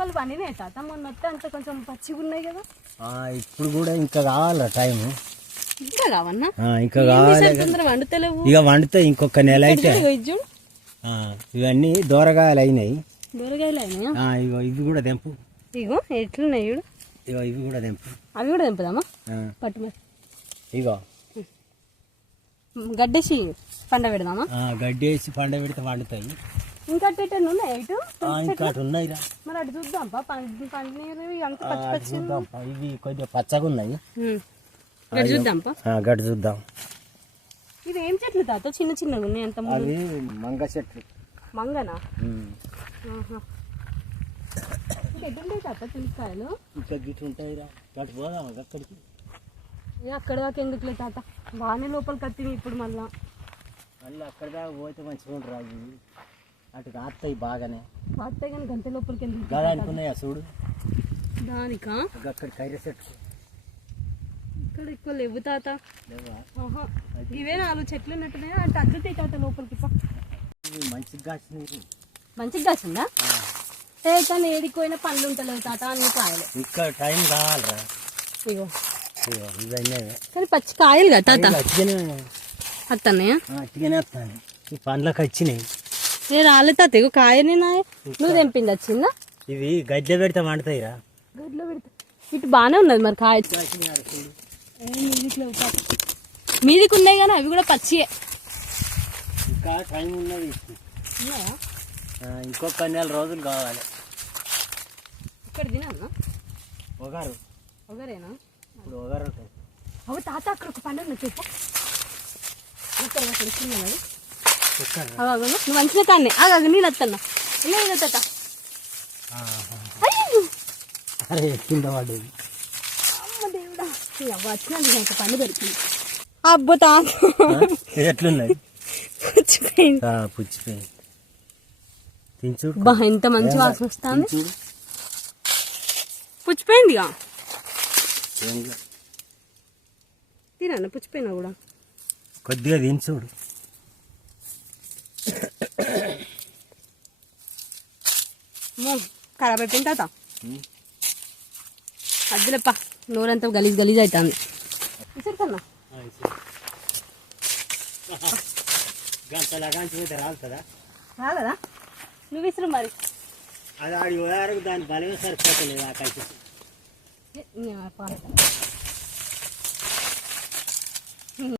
లోపల పనినే తాత మొన్న వస్తే అంత కొంచెం పచ్చిగా ఉన్నాయి కదా. ఇప్పుడు కూడా ఇంకా కావాలా టైము, ఇంకా కావన్నా? ఇంకా కావాలి. వండుతలేవు ఇక వండుతాయి ఇంకొక నెల అయితే. ఇవన్నీ దూరగాయలు అయినాయి. దూరగాయలు అయినాయా? ఇగో ఇవి కూడా తెంపు. ఇగో ఎట్లున్నాయి చూడు. ఇగో ఇవి కూడా తెంపు. అవి కూడా తెంపుదామా? పట్టు మరి. ఇగో గడ్డేసి పండ పెడదామా? గడ్డేసి పండ పెడితే వండుతాయి. ఇంకా ఉన్నాయి ఇటు ఇంకా అటు ఉన్నాయిరా. మరి అటు చూద్దాం చూద్దాం. ఇవి కొద్దిగా పచ్చగా ఉన్నాయి. చూద్దాం గడ్డి చూద్దాం. ఇవి ఏం చెట్లు తాత? చిన్న చిన్నగా ఉన్నాయి. అంత అవి మంగ చెట్లు. మంగనా? ఎట్లుంటాయి తాత చింతకాయలు? ఇంకా గిట్టు ఉంటాయిరా. గట్టు పోదాం అక్కడికి. అక్కడ దాకా ఎందుకులే తాత, బాగానే లోపలికి వస్తుంది ఇప్పుడు. మళ్ళీ అక్కడ దాకా పోతే మంచిగా ఉంటారు. అవి అటు కాస్తాయి బాగానే. కాస్తాయి కానీ గంట లోపలికి ఎందుకు? గదా అనుకున్నాయా చూడు. దానికా? అక్కడ కైర చెట్లు ఇక్కడ ఎక్కువ లేవు తాత. ఇవే 4 చెట్లు ఉన్నట్టున్నాయి. అంటే అద్దుతాయి తాత లోపలికి. మంచిగా కాసింది. మంచిగా కాసిందా? కానీ ఏడిపోయిన పండ్లు ఉంటలేవు తాత, అన్ని కాయలు. ఇక్కడ టైం కావాలరా. ఇగో ఇవన్నీ కానీ పచ్చి కాయలు కదా తాత. అత్తన్నాయా? అట్టిగానే వస్తాను. ఈ పండ్లకు వచ్చినాయి. నేను రాలే తాత. ఇగో కాయని నువ్వు తెంపింది వచ్చిందా? ఇవి గడ్డలో పెడితే వండుతాయిరా. గడ్డలో పెడితే ఇటు బాగానే ఉన్నది మరి కాయ. మీదికి ఉన్నాయి కానీ అవి కూడా పచ్చియే. ఇంకా టైం ఉన్నది. ఇంకొక 12 రోజులు కావాలి. ఇక్కడ తినా ఒకరేనా? ఇప్పుడు ఒకరు ఉంటాయి. అవి తాత అక్కడ ఒక పండుగ చెప్పు. నువ్వు మంచిగా కాన్నే ఆగాగు. నేను వస్తాను. లేదు తాత. కింద పడ్డది. దేవుడా వచ్చిన పండు దొరికింది. అబ్బో తాత ఎట్లున్నాయి? పుచ్చిపోయింది. పుచ్చిపోయింది. తించు. బా ఎంత మంచి వాసన వస్తుంది. పుచ్చిపోయిందిగా. తినా పుచ్చిపోయినా కూడా కొద్దిగా తించుడు. ఖరాబ్ అయిపోయింది తాత. అద్దులేప్ప నోరంతా గలీజ్ గలీజ్ అవుతుంది. విసరుతున్నా రాగదా? నువ్వు విసురు మరి. అది ఆడి దాని బలమే సరిపోతలేదు. ఆ కలిసి